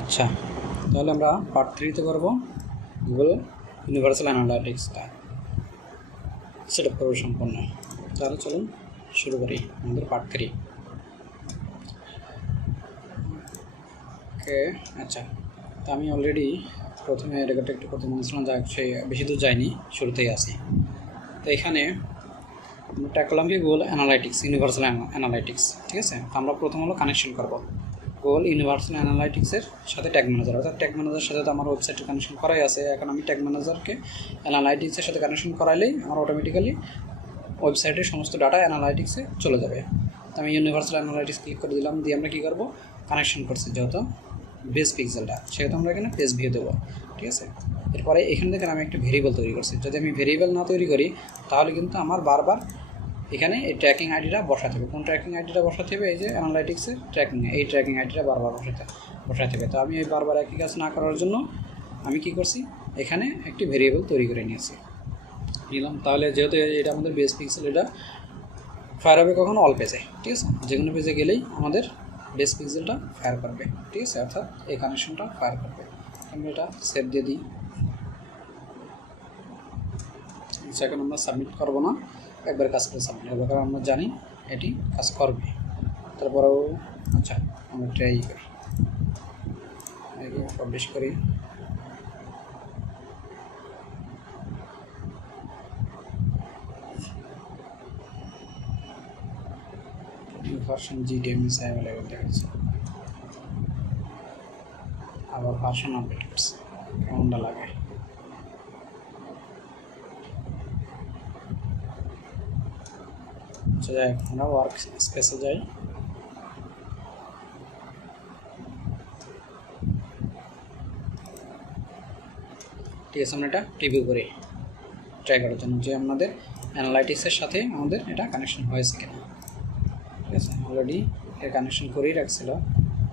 আচ্ছা, তাহলে আমরা পার্ট 3-তে করব গুগল ইউনিভার্সাল অ্যানালাইটিক্সটা সেট আপ করব সম্পূর্ণ। তাহলে চলুন শুরু করি আমাদের পার্ট 3। ওকে, আচ্ছা, তো আমি অলরেডি প্রথমে রেকর্ডটা একটু করতে মনে যাক সে বেশি দূর যায়নি, শুরুতেই আসি। তো এখানে ট্যাগ করলাম কি গুগল অ্যানালাইটিক্স, ইউনিভার্সাল অ্যানালাইটিক্স, ঠিক আছে। তো আমরা প্রথম হলো কানেকশন করব গুগল ইউনিভার্সাল অ্যানালাইটিক্সের সাথে ট্যাগ ম্যানেজার, অর্থাৎ ট্যাগ ম্যানেজারের সাথে তো আমার ওয়েবসাইটের কানেকশন করাই আছে। এখন আমি ট্যাগ ম্যানেজারকে অ্যানালাইটিক্সের সাথে কানেকশন করাইলেই আমার অটোমেটিক্যালি ওয়েবসাইটের সমস্ত ডাটা অ্যানালাইটিক্সে চলে যাবে। তো আমি ইউনিভার্সাল অ্যানালাইটিক্স ক্লিক করে দিলাম, দিয়ে আমরা কী করবো, কানেকশন করছি যেহেতু বেস পিক্সেলটা, সেহেতু আমরা এখানে পেজ ভিউ দেবো, ঠিক আছে। এরপরে এখান থেকে আমি একটা ভেরিয়েবল তৈরি করছি। যদি আমি ভেরিয়েবল না তৈরি করি তাহলে কিন্তু আমার বারবার এখানে এই ট্র্যাকিং আইডিটা বসাতে হবে। কোন ট্র্যাকিং আইডিটা বসাতে হবে? এই যে অ্যানালাইটিক্সের ট্র্যাকিং, এই ট্র্যাকিং আইডিটা বারবার বসাতে হবে। তো আমি এই বারবার একই কাজ না করার জন্য আমি কি করছি, এখানে একটি ভেরিয়েবল তৈরি করে নিলাম। তাহলে যেহেতু এটা আমাদের বেস পিক্সেল, এটা ফায়ার হবে কখনো অল পেজে, ঠিক আছে। যে কোনো পেজে গেলেই আমাদের বেস পিক্সেলটা ফায়ার করবে, ঠিক আছে, অর্থাৎ এই কানেকশনটা ফায়ার করবে। আমি এটা সেভ দিয়ে দিই। সেখানে আমরা সাবমিট করবো না, একবার কাজ করে সাবমিট করবো, কারণ আমরা জানি এটি কাজ করবে। তারপরেও আচ্ছা, আমরা ট্রাই করি, পাবলিশ করি। ভার্সন GTMS অ্যাভেলেবল দেখাচ্ছে, আবার ভার্সন আপডেট করছে, কেমনটা লাগে। আচ্ছা, যাই হোক, আমরা ওয়ার্ক স্পেসে যাই। ঠিক আছে, আমরা এটা প্রিভিউ করি ট্রাই করার জন্য যে আমাদের অ্যানালাইটিক্সের সাথে আমাদের এটা কানেকশন হয়েছে কিনা। ঠিক আছে, অলরেডি এটা কানেকশন করেই রাখছিল,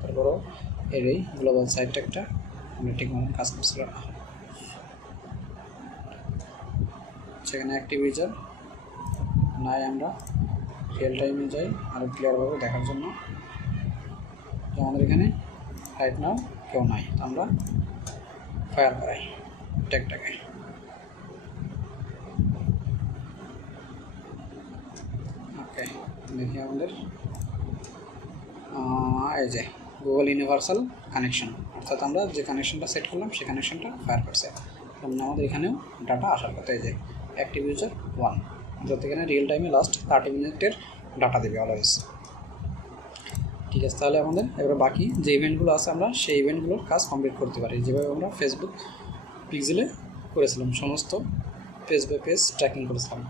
তারপরও এর এই গ্লোবাল সাইটটা একটা আমরা ঠিক মতন কাজ করছিল না। সেখানে অ্যাক্টিভ ইউজার নাই, আমরা রিয়েল টাইমে যাই আরও ক্লিয়ারভাবে দেখার জন্য। তো আমাদের এখানে রাইট নাও কেউ নাই, তো আমরা ফায়ার করাই ট্যাগটাকে। ওকে, দেখি আমাদের এই যে গুগল ইউনিভার্সাল কানেকশন, অর্থাৎ আমরা যে কানেকশনটা সেট করলাম সেই কানেকশনটা ফায়ার করছে। মানে আমাদের এখানেও ডাটা আসার কথা, এই যে অ্যাক্টিভ ইউজার 1, অর্থাৎ এখানে রিয়েল টাইমে লাস্ট 30 মিনিটের ডাটা দেবে অলওয়েজ। ঠিক আছে, তাহলে আমাদের এবার বাকি যে ইভেন্টগুলো আছে আমরা সেই ইভেন্টগুলোর কাজ কমপ্লিট করতে পারি, যেভাবে আমরা ফেসবুক পিক্সেলে করেছিলাম, সমস্ত পেজ বাই পেজ ট্র্যাকিং করেছিলাম।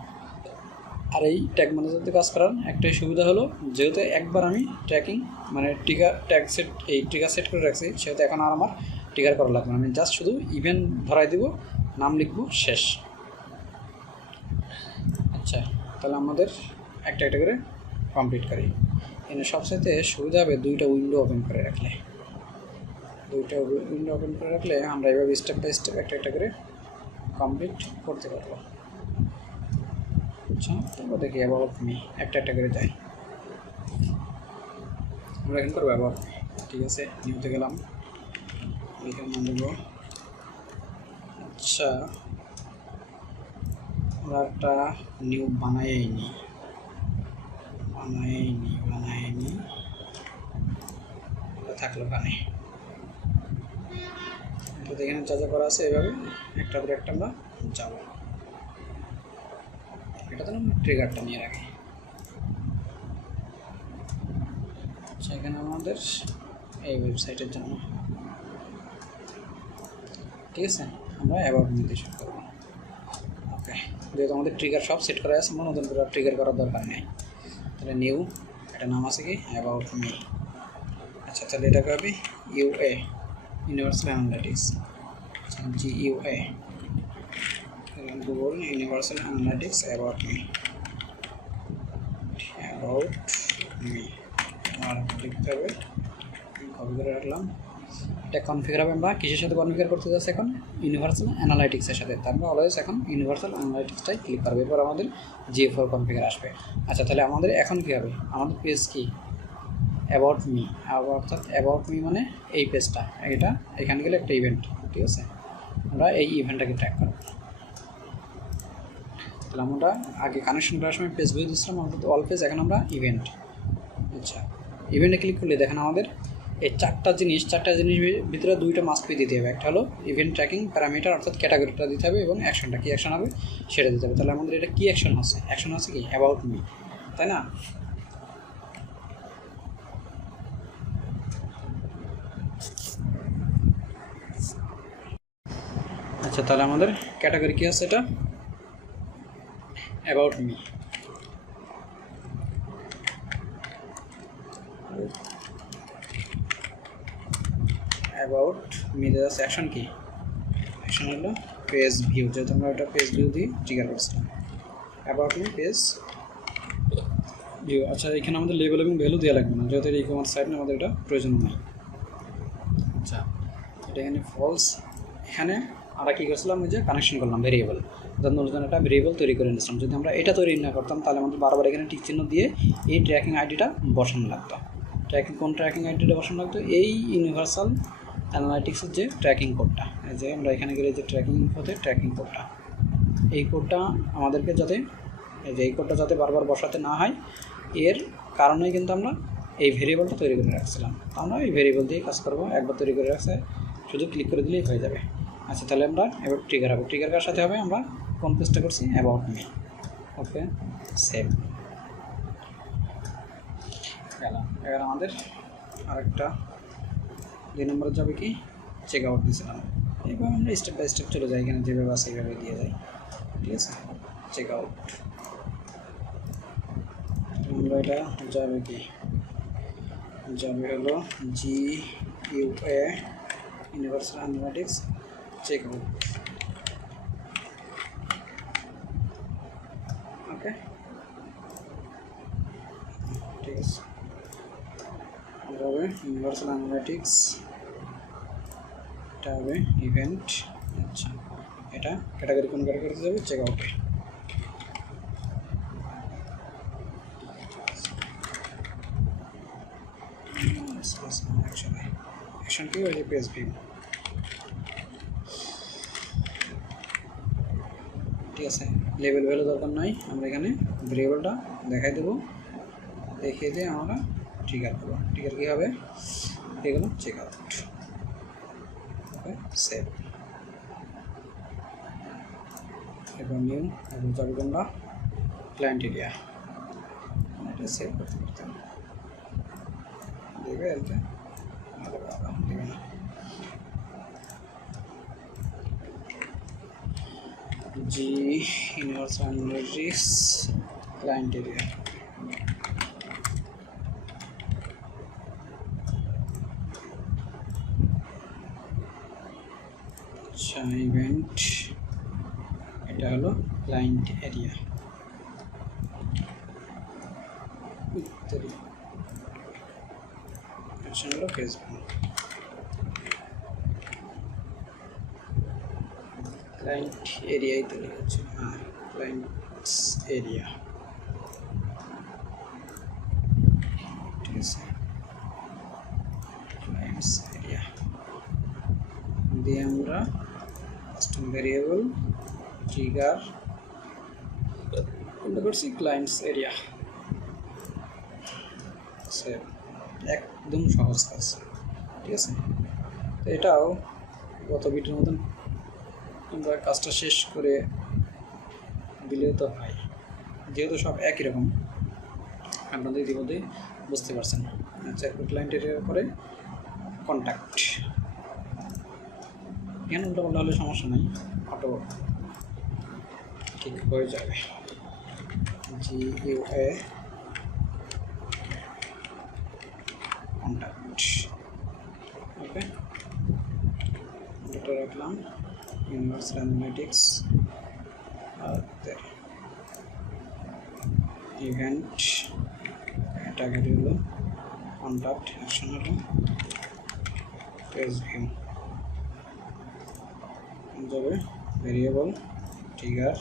আর এই ট্যাগ ম্যানেজারতে কাজ করার একটাই সুবিধা হলো, যেহেতু একবার আমি ট্র্যাকিং মানে ট্রিগার সেট করে রাখছি, সেহেতু এখন আর আমার ট্রিগার করা লাগবে না। আমি জাস্ট শুধু ইভেন্ট ধরাই দিব, নাম লিখব, শেষ। আচ্ছা, তাহলে আমাদের একটা একটা করে কমপ্লিট করি। এখানে সবসাথে সুবিধা হবে দুইটা উইন্ডো ওপেন করে রাখলে, আমরা এভাবে স্টেপ বাই স্টেপ একটা একটা করে কমপ্লিট করতে পারবো। আচ্ছা, তারপর দেখি অ্যাবাউট মি একটা একটা করে যাই। আমরা এখন করবো অ্যাবাউট মি, ঠিক আছে। নিউতে গেলাম, এখানে নাম দেবো। আচ্ছা, আমরা একটা নিউ বানাইনি, থাকলো কানে। তো এখানে যা যা করা আছে এভাবে একটা পরে একটা আমরা যাবো। এটা তো ট্রিগারটা নিয়ে রাখি। সেখানে আমাদের এই ওয়েবসাইটের জন্য, ঠিক আছে, আমরা অ্যাবাউট নিতে শুরু করবো। ওকে, যেহেতু আমাদের ট্রিগার সব সেট করা আছে, নতুন করে ট্রিগার করার দরকার নেই। তাহলে নিউ, এটা নাম আছে কি, অ্যাবাউট মি। আচ্ছা, তাহলে এটাকে হবে UA, Universal Analytics, GUA, Google Universal Analytics about me, আর লিখতে হবে, কপি করে রাখলাম। এটা কনফিগার হবে, আমরা কিসের সাথে কনফিগার করতে যাচ্ছি এখন, ইউনিভার্সাল অ্যানালাইটিক্সের সাথে। তার আমরা অলওয়েজ এখন ইউনিভার্সাল অ্যানালাইটিক্সটাই ক্লিক করবো, এরপর আমাদের GA4 কনফিগার আসবে। আচ্ছা, তাহলে আমাদের এখন কী হবে, আমাদের পেজ কি অ্যাবাউট মি, অর্থাৎ অ্যাবাউট মি মানে এই পেজটা, এটা এখানে গেলে একটা ইভেন্ট, ঠিক আছে, আমরা এই ইভেন্টটাকে ট্র্যাক করব। তাহলে আমরা আগে কানেকশন করার সময় পেজ ভিউ দিচ্ছিলাম আমরা অল পেজ, এখন আমরা ইভেন্ট। আচ্ছা, ইভেন্টে ক্লিক করলে দেখেন আমাদের এই চারটা জিনিস ভিতরে দুইটা মাস্ক পি দিতে হবে। একটা হলো ইভেন্ট ট্র্যাকিং প্যারামিটার অর্থাৎ ক্যাটাগরিটা দিতে হবে, এবং অ্যাকশনটা কী অ্যাকশন হবে সেটা দিতে হবে। তাহলে আমাদের এটা কী অ্যাকশন আছে, অ্যাকশন আছে কি অ্যাবাউট মি, তাই না? আচ্ছা, তাহলে আমাদের ক্যাটাগরি কী আছে, এটা অ্যাবাউট মি। অ্যাবাউট মিতে আছে অ্যাকশন কি, অ্যাকশন হলো পেজ ভিউ, যেহেতু আমরা ওটা পেজ ভিউ দিয়ে ট্রিগার করছিলাম। About me page view. আচ্ছা, এখানে আমাদের লেবেল এবং ভ্যালু দেওয়া লাগবে না, যেহেতু ই কমার্স সাইট না, আমাদের এটা প্রয়োজন নেই। আচ্ছা, এটা এখানে ফলস। এখানে আমরা কী করছিলাম, ওই যে কানেকশন করলাম ভেরিয়েবল, নতুন একটা ভেরিয়েবল তৈরি করে নিয়েছিলাম। যদি আমরা এটা তৈরি না করতাম তাহলে আমাদের বারবার এখানে টিক চিহ্ন দিয়ে এই ট্র্যাকিং আইডিটা বসানো লাগতো। কোন ট্র্যাকিং আইডিটা বসানো লাগতো, এই ইউনিভার্সাল অ্যানালাইটিক্সের যে ট্র্যাকিং কোডটা, এই যে আমরা এখানে গেলে যে ট্র্যাকিং ইনফোতে ট্র্যাকিং কোডটা, এই কোডটা আমাদেরকে যাতে, এই যে এই কোডটা যাতে বারবার বসাতে না হয়, এর কারণেই কিন্তু আমরা এই ভেরিয়েবলটা তৈরি করে রাখছিলাম। আমরা এই ভেরিয়েবল দিয়ে কাজ করবো, একবার তৈরি করে রাখছে, শুধু ক্লিক করে দিলেই হয়ে যাবে। আচ্ছা, তাহলে আমরা এবার ট্রিগার হবে, ট্রিগার কার সাথে হবে, আমরা কোন পেজটা করছি, অ্যাবাউট মি। ওকে, সেভ গেল। এবার আমাদের আরেকটা 2 নম্বরে যাবে কি, চেক আউট দিয়েছিলাম। এবার আমরা স্টেপ বাই স্টেপ চলে যাই, এখানে যেভাবে আছে এইভাবে দিয়ে যাই, ঠিক আছে। চেক আউট আমরা এটা যাবে কি, যাবে হলো GUA Universal Analytics check out. Okay, ঠিক আছে, হবে ইউনিভার্সাল অ্যানালিটিক্স, এটা হবে ইভেন্ট। আচ্ছা, এটা ক্যাটাগরি কোন ক্যাটাগরিতে যাবে, চেক আউটে। অ্যাকশন কি ওই যে পেজ ভিউ, ঠিক আছে। লেভেল ভ্যালু দরকার নাই, আমরা এখানে ভেরিয়েবলটা দেখাই দেবো, দেখিয়ে দিয়ে আমরা ট্রিগার করবো। ট্রিগার কী হবে, এগুলো চেক আউট। ওকে, সেভ। এবার নিউ, এবং যাবে তোমরা ক্লায়েন্ট এরিয়া, এটা সেভ করতে পারতাম, দেবে এলতে দেবে না। জি ইউনিভার্সাল অ্যানালিটিক্স ক্লায়েন্ট এরিয়া। আচ্ছা, ইভেন্ট, এটা হলো ক্লায়েন্ট এরিয়া ইত্যাদি। অ্যাকশন হলো ফেসবুক, ক্লায়েন্ট এরিয়াই তৈরি হচ্ছে, হ্যাঁ ক্লায়েন্টস এরিয়া, ঠিক আছে। ক্লায়েন্টস এরিয়া দিয়ে আমরা কাস্টম ভেরিয়েবল ট্রিগার কোনটা করছি, ক্লায়েন্টস এরিয়া। একদম সহজ কাজ, ঠিক আছে। তো এটাও গত ভিডিওর মতন আমরা কাজটা শেষ করে দিলেও তো হয়, যেহেতু সব একই রকম, আপনাদের ইতিমধ্যে বুঝতে পারছেন। আচ্ছা, ক্লায়েন্ট এরিয়ার পরে কন্ট্যাক্ট, এখানে উল্টা পাল্টা হলে সমস্যা নেই, অটো ঠিক হয়ে যাবে। GUA কন্ট্যাক্ট, ওকে, এটা রাখলাম ইউনিভার্সাল অ্যানালিটিক্স, ইভেন্ট, এটা হলো কন্ট্যাক্ট, অ্যাকশন হলো পেজ ভিউ, যাবে ভেরিয়েবল ট্রিগার,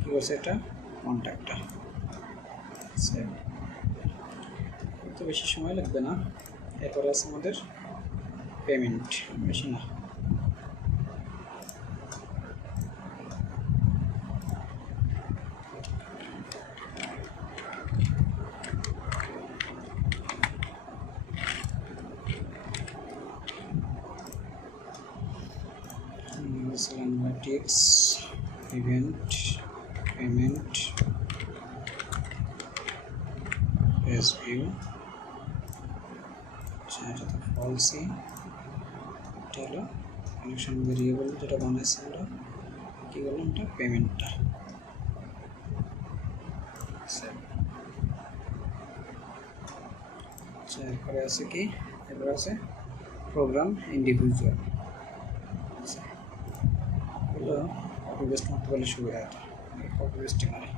কী করছে এটা, কন্ট্যাক্টটা সেভ। তো বেশি সময় লাগবে না। এরপরে আছে আমাদের পেমেন্ট, বেশি না। Analytics, event, payment, page view, এটা তো ফলসি, এটা হলো কানেকশন ভেরিয়েবল যেটা বানাইছি আমরা, কী করলাম, এটা পেমেন্টটা। আচ্ছা, এরপরে আছে কি, এরপরে আছে প্রোগ্রাম ইন্ডিভিজুয়াল। হলো কপি পেস্ট করতে পারলে সুবিধা হতো, কপি পেস্টে মারি।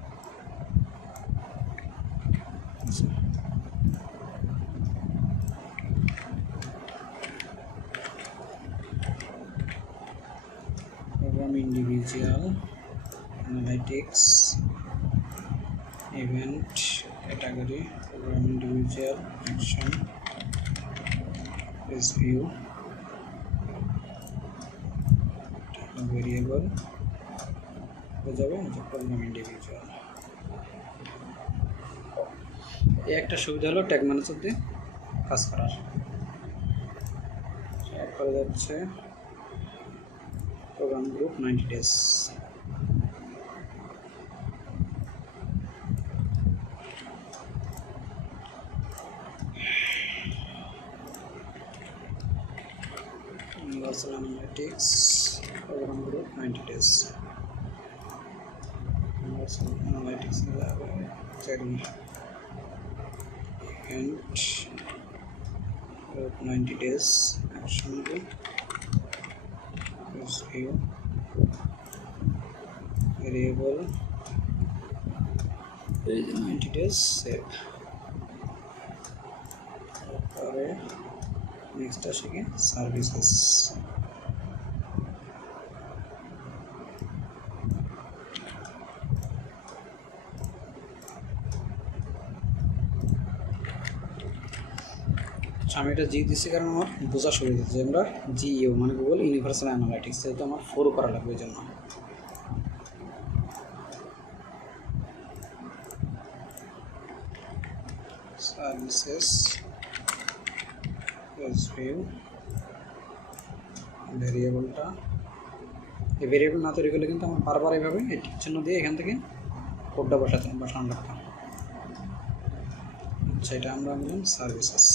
program individual, analytics, event, category, program individual, action, page view, variable হয়ে যাবে program individual। এই একটা সুবিধা হলো ট্যাগ ম্যানেজার দিয়ে কাজ করার। এরপরে যাচ্ছে program group 90 days। Universal Analytics, program group 90 days। Universal Analytics event group 90 days, action group, page view, variable 90 days, save। তারপরে নেক্সট আসে কি সার্ভিসেস। আমি এটা জি দিচ্ছি কারণ আমার বোঝা সুবিধা হচ্ছে, আমরা জিইউ মানে গুগল ইউনিভার্সাল অ্যানালাইটিক্স, যেহেতু আমার 4 করা লাগবে এই জন্য। সার্ভিসেস, পেজ ভিউ, ভেরিয়েবলটা, এই ভেরিয়েবল না তৈরি করলে কিন্তু আমার বারবার এইভাবে এই টিক চিহ্ন দিয়ে এখান থেকে কোডটা বসানো লাগতো। আচ্ছা, এটা আমরা নিলাম সার্ভিসেস।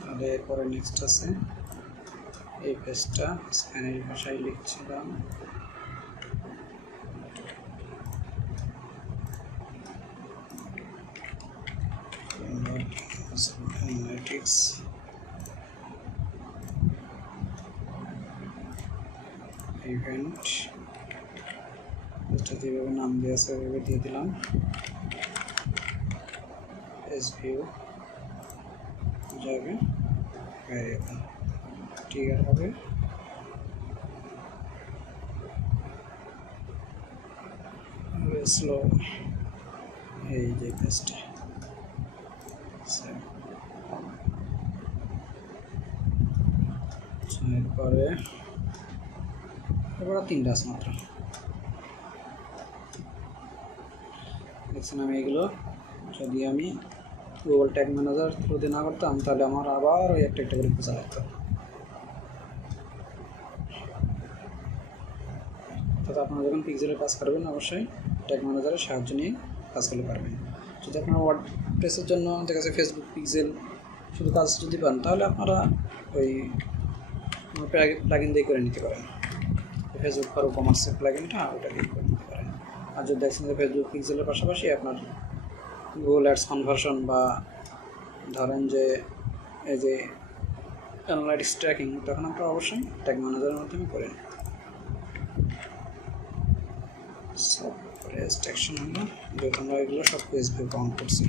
তাহলে এরপরে নেক্সট আছে এই পেজটা স্প্যানিশ ভাষায় লিখছিলাম। অ্যানালাইটিক্স, ইভেন্ট, এটা যেভাবে নাম দিয়ে আছে ওইভাবে দিয়ে দিলাম। পেজ ভিউ যাবে ভ্যারিয়েবল, ট্রিগার হবে স্লো, এই যে পেজটা। এরপরে এবার 3টা আছে মাত্র। দেখছেন, আমি এগুলো যদি আমি গুগল ট্যাগ ম্যানেজার থ্রুতে না করতাম তাহলে আমার আবার ওই একটা করে খোঁজা লাগতো। তো আপনারা যখন পিক্সেলে কাজ করবেন অবশ্যই ট্যাগ ম্যানেজারের সাহায্য নিয়ে কাজ করতে পারবেন। যদি আপনারা ওয়ার্ডপ্রেসের জন্য দেখা যাচ্ছে ফেসবুক পিক্সেল শুধু কাজ যদি পান তাহলে আপনারা ওই প্লাগইন দিয়ে করে নিতে পারেন। ফেসবুক ফর কমার্সের প্লাগইনটা ওটা দিয়ে করে নিতে পারেন। আর যদি দেখছেন যে ফেসবুক পিক্সেলের পাশাপাশি আপনার গুগল অ্যাডস কনভার্সন বা ধরেন যে এই যে অ্যানালাইটিক্স ট্র্যাকিং, তখন আপনারা অবশ্যই ট্যাগ ম্যানেজারের মাধ্যমে করেন। তারপরে এক্সট্রাকশন হলো, যেহেতু আমরা এগুলো সব পেজ ভিউ কাউন্ট করছি।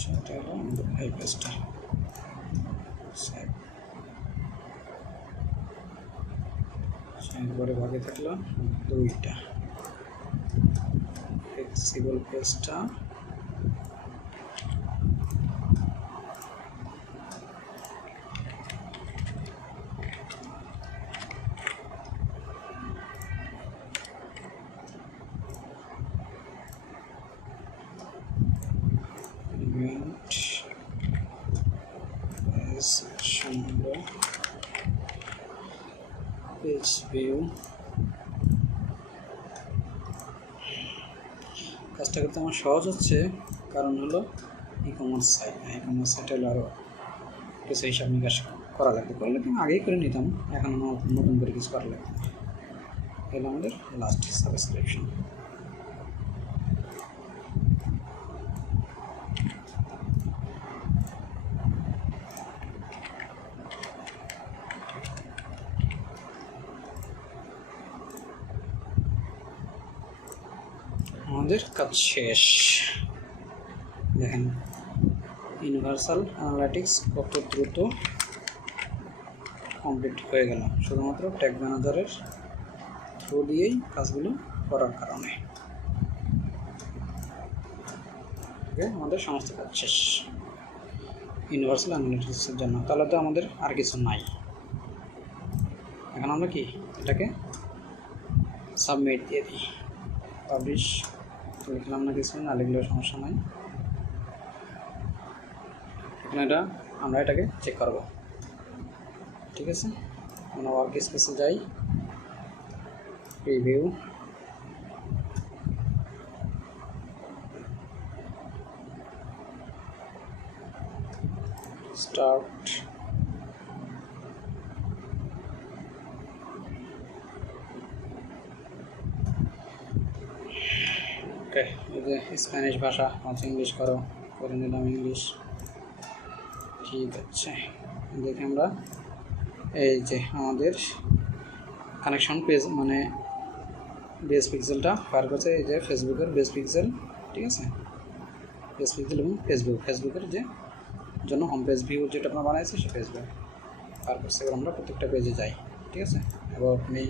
সেটা হলো এই পেজটা। এরপরে বাকি থাকলো দুইটা ফ্লেক্সিবল পেজটা পেজ ভিউ কাজটা করতে আমার সহজ হচ্ছে, কারণ হলো ই কমার্স সাইটে হলো আরও কিছু হিসাব নিকাশ করা লাগবে, করলে তো আগেই করে নিতাম, এখন আমার নতুন করে কিছু করা লাগবে। এগুলো আমাদের লাস্ট সাবস্ক্রিপশন। আমাদের কাজ শেষ। দেখেন ইউনিভার্সাল অ্যানালাইটিক্স কত দ্রুত কমপ্লিট হয়ে গেল, শুধুমাত্র ট্যাগ ম্যানেজারের থ্রু দিয়েই কাজগুলো করার কারণে। ওকে, আমাদের সমস্ত কাজ শেষ ইউনিভার্সাল অ্যানালাইটিক্সের জন্য। তাহলে তো আমাদের আর কিছু নাই। এখন আমরা কি এটাকে সাবমিট দিয়ে দিই। পাবলিশ লিখলাম না, কিছু না লিখলেও সমস্যা নাই। এখন আমরা এটাকে চেক করব। ঠিক আছে, আমরা ওয়ার্ক স্পেসে যাই, প্রিভিউ, স্টার্ট, ওকে। এই যে স্প্যানিশ ভাষা আছে, ইংলিশ করে নিলাম ইংলিশ। ঠিক আছে, দেখি আমরা এই যে আমাদের কানেকশন পেজ মানে বেস পিক্সেলটা ফায়ার করছে, এই যে ফেসবুকের বেস পিক্সেল। ঠিক আছে, বেস পিক্সেল এবং ফেসবুকের যে জন্য হোম পেজ ভিউ যেটা আপনার বানাইছে সে পেজ ভিউ ফায়ার করছে। এবার আমরা প্রত্যেকটা পেজে যাই। ঠিক আছে, এবার আপনি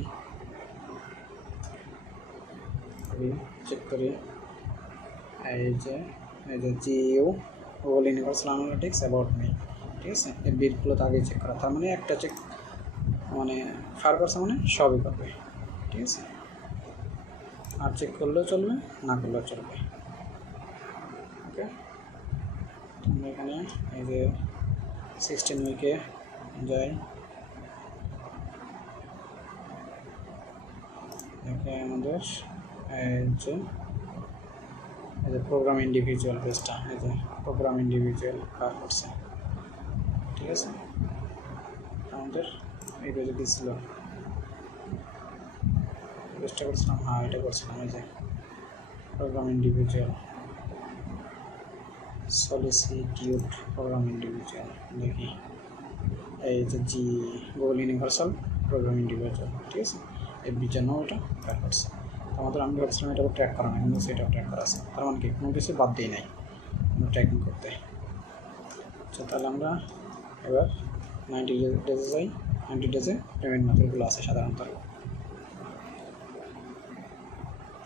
চেক করি এই যে Jio Google universal analytics about me. ঠিক আছে, এই বিটগুলো তো আগেই চেক করা, তার মানে একটা চেক মানে ফায়ার করছে মানে সবই করবে। ঠিক আছে, আর চেক করলেও চলবে, না করলেও চলবে। ওকে, আমরা এখানে এই যে 16 উইকে যাই, এখানে আমাদের এই যে প্রোগ্রাম ইন্ডিভিজুয়াল পেজটা, এই যে প্রোগ্রাম ইন্ডিভিজুয়াল ফায়ার করছে। ঠিক আছে, আমাদের এই পেজে দিয়েছিল, পেজটা করছিলাম, হ্যাঁ এটা করছিলাম। এই যে প্রোগ্রাম ইন্ডিভিজুয়াল সলিসিটিউড প্রোগ্রাম ইন্ডিভিজুয়াল, দেখি এই যে গুগল ইউনিভার্সাল প্রোগ্রাম ইন্ডিভিজুয়াল। ঠিক আছে, এই জন্য ওটা ট্র্যাক করছে। আমাদের আমি ভাবছিলাম এটা ট্র্যাক করা না, কিন্তু সেটাও ট্র্যাক করা আছে। তার মানে কি কোনো কিছু বাদ দিই নাই আমরা ট্র্যাকিং করতে। আচ্ছা, তাহলে আমরা এবার 90 ডেজে যাই। 90 ডেজে পেমেন্ট মেথডগুলো আছে সাধারণত।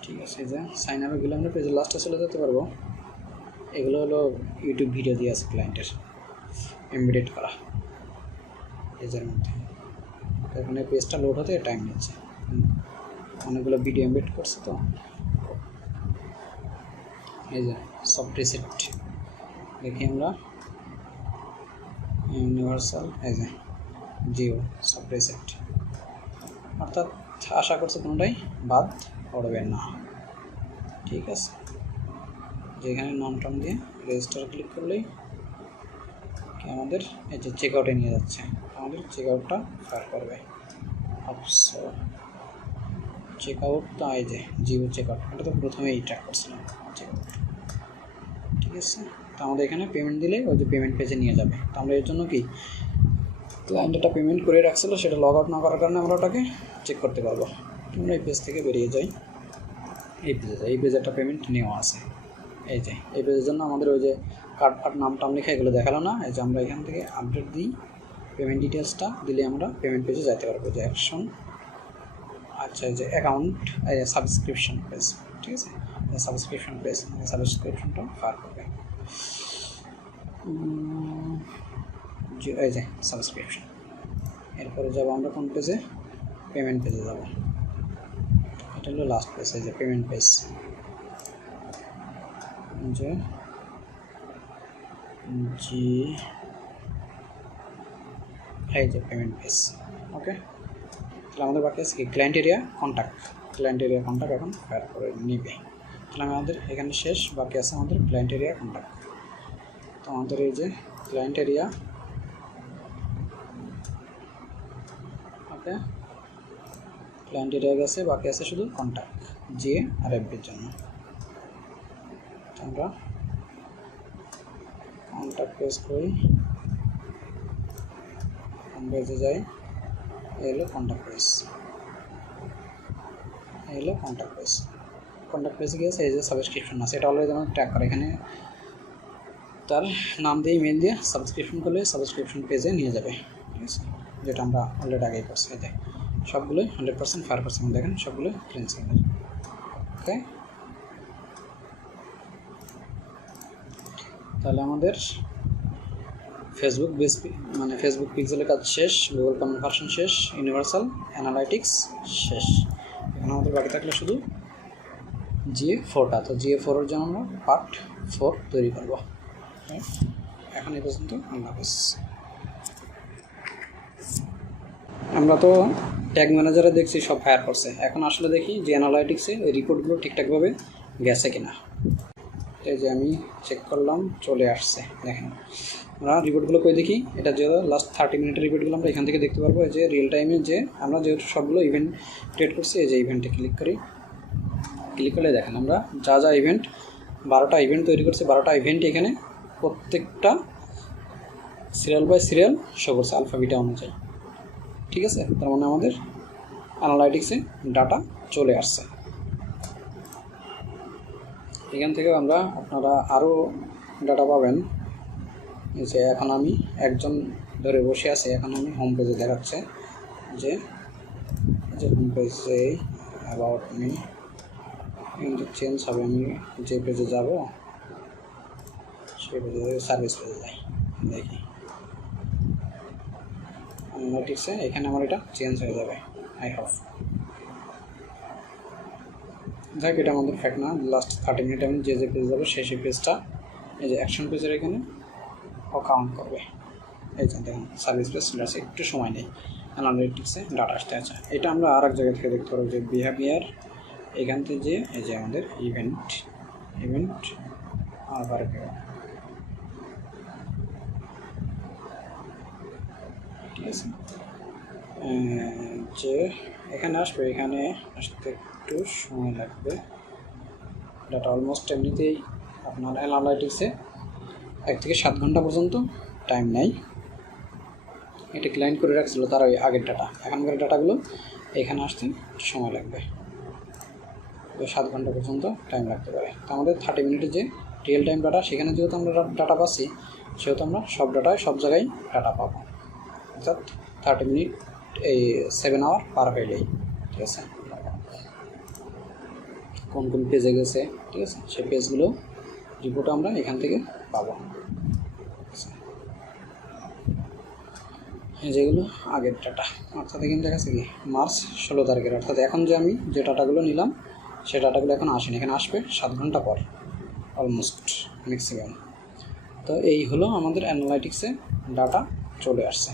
ঠিক আছে, এই যে সাইন আপগুলো আমরা পেজের লাস্টে চলে যেতে পারবো। এগুলো হলো ইউটিউব ভিডিও দিয়ে আছে ক্লায়েন্টের এমবেডেড করা পেজের মধ্যে। এখানে পেজটা লোড হতে টাইম নিচ্ছে, অনেকগুলো ভিডিও এমবেড করছে। তো এই যে সব প্রিসেট দেখি আমরা ইউনিভার্সাল, এই যে জিও সব প্রিসেট, অর্থাৎ আশা করছে কোনোটাই বাদ পড়বে না। ঠিক আছে, যেখানে নন টার্ম দিয়ে রেজিস্টার ক্লিক করলেই আমাদের এই যে চেক আউটে নিয়ে যাচ্ছে, আমাদের চেক আউটটা ফায়ার করবে। অবশ্য চেক আউট তো এই যে জিও চেক আউট, এটা তো প্রথমেই ট্র্যাক করছিলাম চেক আউট। ঠিক আছে, তো আমাদের এখানে পেমেন্ট দিলে ওই যে পেমেন্ট পেজে নিয়ে যাবে। তো আমরা এর জন্য কি ক্লায়েন্ট একটা পেমেন্ট করে রাখছিল, সেটা লগ আউট না করার কারণে আমরা ওটাকে চেক করতে পারবো। আমরা এই পেজ থেকে বেরিয়ে যাই, এই পেজে একটা পেমেন্ট নেওয়া আছে। এই যে এই পেজের জন্য আমাদের ওই যে কার্ড নাম টাম লেখা এগুলো দেখালো না। এই যে আমরা এখান থেকে আপডেট দিই, পেমেন্ট ডিটেলসটা দিলে আমরা পেমেন্ট পেজে যেতে পারবো। যে অ্যাকশন আচ্ছা, এই যে অ্যাকাউন্ট, এই যে সাবস্ক্রিপশন পেজ, ঠিক আছে, সাবস্ক্রিপশন পেজ, সাবস্ক্রিপশনটা ফার করবে, এই যে সাবস্ক্রিপশন। এরপরে যাব আমরা কোন পেজে, পেমেন্ট পেজে যাব, এটা হলো লাস্ট পেজ, এই যে পেমেন্ট পেজ, যে এই যে পেমেন্ট পেজ। ওকে, তাহলে আমাদের বাকি আছে কি, client area contact, client area contact এখন ফায়ার করে নিবে। তাহলে আমাদের এখানে শেষ, বাকি আছে আমাদের ক্লায়েন্ট এরিয়া কন্ট্যাক্ট। তো আমাদের এই যে ক্লায়েন্ট এরিয়া, ওকে, ক্লায়েন্ট এরিয়া গেছে, বাকি আছে শুধু কন্ট্যাক্ট জিএ আর এফবির জন্য। আমরা কন্ট্যাক্ট পেজ করি, পেজে যাই, এই হলো কন্ট্যাক্ট পেজ, এই হলো কন্ট্যাক্ট পেজ। কন্ট্যাক্ট পেজে গিয়েছে, এই যে সাবস্ক্রিপশন আছে, এটা অলরেডি আমার ট্র্যাক করে, এখানে তার নাম দিয়ে ইমেল দিয়ে সাবস্ক্রিপশন করলে সাবস্ক্রিপশন পেজে নিয়ে যাবে, ঠিক আছে, যেটা আমরা অলরেডি আগেই করছি। এই যে সবগুলোই 100% ফায়ার করছি, দেখেন সবগুলো ক্লিন সিগনাল। ওকে, তাহলে আমাদের ফেসবুক বেস মানে ফেসবুক পিক্সেলের কাজ শেষ, গুগল কনভার্সন শেষ, ইউনিভার্সাল অ্যানালাইটিক্স শেষ। এখন আমাদের বাকি থাকলে শুধু GA4টা। তো GA4-এর জন্য আমরা পার্ট 4 তৈরি করব। এখন এই পর্যন্ত, আল্লাহ হাফেজ। আমরা তো ট্যাগ ম্যানেজারে দেখছি সব ফায়ার করছে, এখন আসলে দেখি যে অ্যানালাইটিক্সে ওই রিপোর্টগুলো ঠিকঠাকভাবে গেছে কিনা। এই যে আমি চেক করলাম, চলে আসছে, দেখেন আমরা রিপোর্টগুলো কই দেখি, এটা যে লাস্ট 30 মিনিটের রিপোর্টগুলো আমরা এখান থেকে দেখতে পারবো। এই যে রিয়েল টাইমে যে আমরা যেহেতু সবগুলো ইভেন্ট ক্রিয়েট করছি, এই যে ইভেন্টে ক্লিক করি, ক্লিক করলে দেখেন আমরা যা যা ইভেন্ট 12টা ইভেন্ট তৈরি করছি, 12টা ইভেন্ট এখানে প্রত্যেকটা সিরিয়াল বাই সিরিয়াল শো করছে আলফাবিটা অনুযায়ী, ঠিক আছে। তার মানে আমাদের অ্যানালাইটিক্সে ডাটা চলে আসছে। এখান থেকে আপনারা আরও ডাটা পাবেন। এই যে এখন আমি একজন ধরে বসে আছি, এখন আমি হোম পেজে দেখাচ্ছে যে হোম পেজে অ্যাবাউট মি, কিন্তু চেঞ্জ হবে, আমি যে পেজে যাব সেই পেজে সার্ভিস পেজে যাই, দেখি অ্যানালাইটিক্সে এখানে আমার এটা চেঞ্জ হয়ে যাবে, আই হোপ। দেখ এটা আমাদের ফ্যাক্ট না, লাস্ট 30 মিনিট আমি যে পেজে যাবো সেই পেজটা এই যে অ্যাকশন পেজের এখানে ও কাউন্ট করবে। এই যে দেখুন সার্ভিস পেজ চলে আসে, একটু সময় নেই অ্যানালিটিক্সে ডাটা আসতে আছে। এটা আমরা আর এক জায়গা থেকে দেখতে পারবো যে বিহেভিয়ার, এখান থেকে যে এই যে আমাদের ইভেন্ট আবার ঠিক আছে, যে এখানে আসবে, এখানে আসতে একটু সময় লাগবে। ডাটা অলমোস্ট এমনিতেই আপনার অ্যানালাইটিক্সে 1 থেকে 7 ঘন্টা পর্যন্ত টাইম নেয়। এটা ক্লায়েন্ট করে রাখছিল তার ওই আগের ডাটা, এখনকার ডাটাগুলো এখানে আসতে সময় লাগবে, 7 ঘন্টা পর্যন্ত টাইম লাগতে পারে। তো আমাদের 30 মিনিটের যে রিয়েল টাইম ডাটা, সেখানে যেহেতু আমরা ডাটা পাচ্ছি, সেহেতু আমরা সব ডাটায় সব জায়গায় ডাটা পাবো, অর্থাৎ 30 মিনিট এই 7 আওয়ার পার হইলেই, ঠিক আছে। কোন কোন পেজে গেছে, ঠিক আছে, সেই পেজগুলো রিপোর্ট আমরা এখান থেকে পাবো। যেগুলো আগের ডাটা, অর্থাৎ এখানে দেখাচ্ছে কি মার্চ 16 তারিখের, অর্থাৎ এখন যে আমি যে ডাটাগুলো নিলাম সেই ডাটাগুলো এখন আসেনি, এখানে আসবে 7 ঘন্টা পর অলমোস্ট ম্যাক্সিমাম। তো এই হলো আমাদের অ্যানালাইটিক্সে ডাটা চলে আসছে।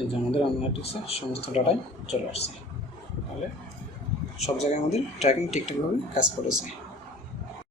এই যে আমাদের অ্যানালাইটিক্সে সমস্ত ডাটাই চলে আসছে, তাহলে সব জায়গায় আমাদের ট্র্যাকিং ঠিকঠাকভাবে কাজ করেছে।